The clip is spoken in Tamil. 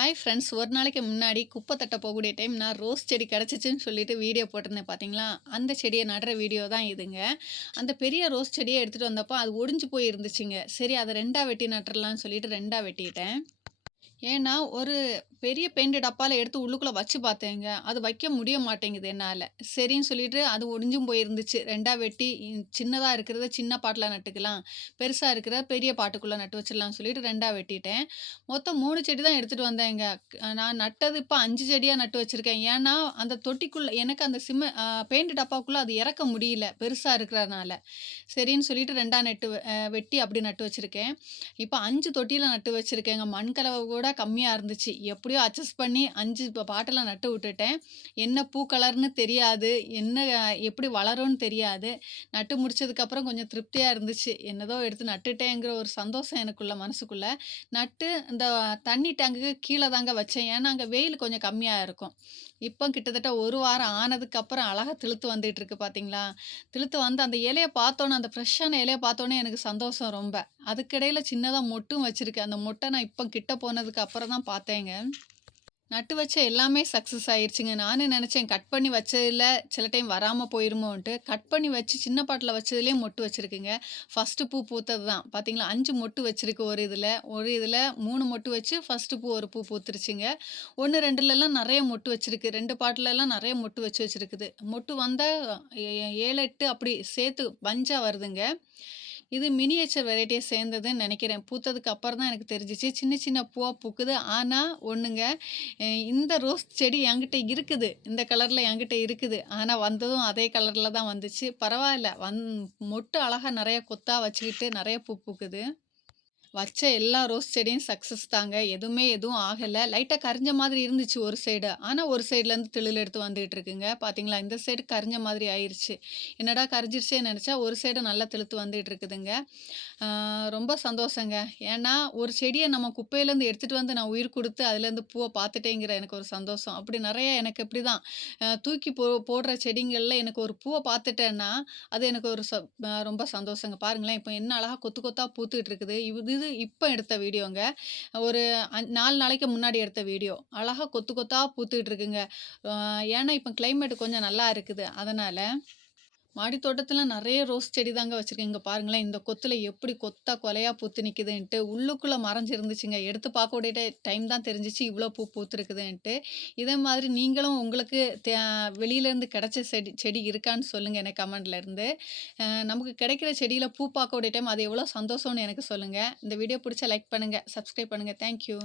ஹாய் ஃப்ரெண்ட்ஸ், ஒரு நாளைக்கு முன்னாடி குப்பை தட்ட போகக்கூடிய டைம் நான் ரோஸ் செடி கிடச்சிச்சின்னு சொல்லிட்டு வீடியோ போட்டிருந்தேன் பார்த்தீங்களா? அந்த செடியை நடுற வீடியோ தான் இதுங்க. அந்த பெரிய ரோஸ் செடியை எடுத்துகிட்டு வந்தப்போ அது ஒடிஞ்சு போய் இருந்துச்சுங்க. சரி, அதை ரெண்டாக வெட்டி நட்டுறலான்னு சொல்லிட்டு ரெண்டாக வெட்டிட்டேன். ஏன்னா, ஒரு பெரிய பெயிண்ட் டப்பால எடுத்து உள்ளுக்குள்ள வச்சு பார்த்தேங்க. அது வைக்க முடிய மாட்டேங்குது என்னால. சரின்னு சொல்லிட்டு அது ஒடிஞ்சும் போயிருந்துச்சு. 2ஆ வெட்டி சின்னதா இருக்கிறத சின்ன பாட்ல நட்டுக்கலாம். பெருசா இருக்கிறத பெரிய பாட்டுக்குள்ள நட்டு வச்சிடலாம்னு சொல்லிட்டு 2ஆ வெட்டிட்டேன். மொத்தம் 3 செடி தான் எடுத்துட்டு வந்தேங்க. நான் நட்டது இப்ப 5 செடியா நட்டு வச்சிருக்கேன். ஏன்னா, அந்த தொட்டிக்குள்ள எனக்கு அந்த பெயிண்ட் டப்பாக்குள்ள அது இறக்க முடியல, பெருசா இருக்கிறதுனால. சரின்னு சொல்லிட்டு 2ஆ வெட்டி அப்படி நட்டு வச்சிருக்கேன். இப்ப 5 தொட்டியில நட்டு வச்சிருக்கேங்க. மண் கலவை கூட கம்மியா இருந்துச்சு. எப்படியோ அட்ஜஸ்ட் பண்ணி 5 பாட்டுல நட்டு விட்டுட்டேன். என்ன பூ கலர்ன்னு தெரியாது. என்ன எப்படி வளரும்னு தெரியாது. நட்டு முடிச்சதுக்கப்புறம் கொஞ்சம் திருப்தியா இருந்துச்சு. என்னதோ எடுத்து நட்டுட்டேங்கிற ஒரு சந்தோஷம் எனக்குள்ள மனசுக்குள்ள. நட்டு இந்த தண்ணி டேங்குக்கு கீழ தாங்க வச்சேன். ஏன்னா, அங்க வெயில் கொஞ்சம் கம்மியா இருக்கும். இப்போ கிட்டத்தட்ட 1 வாரம் ஆனதுக்கப்புறம் அழகா திலுத்து வந்துட்டு இருக்கு பார்த்தீங்களா? திலுத்து வந்து அந்த இலைய பார்த்தோனே, அந்த ஃப்ரெஷ்ஷான இலைய பார்த்தோனே எனக்கு சந்தோஷம் ரொம்ப. அதுக்கிடையில சின்னதா மொட்டும் வச்சிருக்கு. அந்த மொட்ட நான் இப்ப கிட்ட போனதுக்கு அப்புறம் தான் பார்த்தேங்க. நட்டு வச்ச எல்லாமே சக்ஸஸ் ஆயிருச்சுங்க. நானும் நெனச்சேன் கட் பண்ணி வச்சதுல சில டைம் வராம போயிருமோன்ட்டு. கட் பண்ணி வச்சு சின்ன பாட்ல வச்சதுலயே மொட்டு வச்சிருக்குங்க. ஃபர்ஸ்ட்டு பூ பூத்தது தான். பார்த்தீங்களா? 5 மொட்டு வச்சிருக்கு ஒரு இதுல. ஒரு இதுல 3 மொட்டு வச்சு ஃபர்ஸ்ட்டு ஒரு பூ பூத்துருச்சுங்க. 1, 2லலாம் நெறைய மொட்டு வச்சிருக்கு. 2 பாட்டுலலாம் நெறைய மொட்டு வச்சிருக்குது. மொட்டு வந்தா 7, 8 அப்படி சேர்த்து பஞ்ச்சா வருதுங்க. இது மினியேச்சர் வெரைட்டிய சேர்ந்ததுன்னு நெனைக்கிறேன். பூத்ததுக்கு அப்புறம் தான் எனக்கு தெரிஞ்சுச்சு. சின்ன சின்ன பூவா பூக்குது. ஆனா ஒண்ணுங்க, இந்த ரோஸ் செடி என்கிட்ட இருக்குது. இந்த கலர்ல என்கிட்ட இருக்குது. ஆனா வந்ததும் அதே கலர்ல தான் வந்துச்சு. பரவாயில்ல. மொட்டு அழகா நெறைய கொத்தா வச்சுக்கிட்டு நெறைய பூ பூக்குது. வச்ச எல்லா ரோஸ் செடியும் சக்ஸஸ் தாங்க. எதுவும் ஆகல. லைட்டா கரிஞ்ச மாதிரி இருந்துச்சு ஒரு சைடு. ஆனா ஒரு சைட்லேருந்து திளில் எடுத்து வந்துட்டு இருக்குங்க. பார்த்தீங்களா? இந்த சைடு கரிஞ்ச மாதிரி ஆயிருச்சு. என்னடா கரிஞ்சிருச்சேன்னு நெனச்சா, ஒரு சைடு நல்லா திளுத்து வந்துட்டு இருக்குதுங்க. ஆ ரொம்ப சந்தோஷங்க. ஏன்னா, ஒரு செடிய நம்ம குப்பையிலேருந்து எடுத்துட்டு வந்து நான் உயிர் குடுத்து அதுலேருந்து பூவ பார்த்துட்டேங்கிற எனக்கு ஒரு சந்தோஷம். அப்படி நெறைய எனக்கு இப்படிதான். தூக்கி போடுற செடிங்கள்ல எனக்கு ஒரு பூவ பார்த்துட்டேன்னா, அது எனக்கு ஒரு ரொம்ப சந்தோஷங்க. பாருங்களேன், இப்ப என்ன அழகா கொத்து கொத்தா பூத்துட்டு இருக்குது. இது இப்ப எடுத்த வீடியோங்க. ஒரு 4 நாளைக்கு முன்னாடி எடுத்த வீடியோ. அழகா கொத்து கொத்தா பூத்துட்டு இருக்குங்க. ஏன்னா, இப்ப கிளைமேட் கொஞ்சம் நல்லா இருக்குது. அதனால மாடி தோட்டத்துல நெறைய ரோஸ் செடி தாங்க வச்சிருக்கேன். இங்க பாருங்களேன், இந்த கொத்துல எப்படி கொத்தா கொலையா பூத்து நிக்குதுன்ட்டு. உள்ளுக்குள்ள மறைஞ்சிருந்துச்சுங்க. எடுத்து பார்க்கக்கூடிய டைம் தான் தெரிஞ்சுச்சு, இவ்ளோ பூ பூத்துருக்குதுன்ட்டு. இதே மாதிரி நீங்களும் உங்களுக்கு வெளியிலேருந்து கிடைச்ச செடி செடி இருக்கான்னு சொல்லுங்க எனக்கு கமெண்ட்ல இருந்து. நமக்கு கிடைக்கிற செடியில பூ பார்க்கக்கூடிய டைம் அது எவ்வளோ சந்தோஷம்னு எனக்கு சொல்லுங்க. இந்த வீடியோ பிடிச்சா லைக் பண்ணுங்க, சப்ஸ்கிரைப் பண்ணுங்க. Thank you.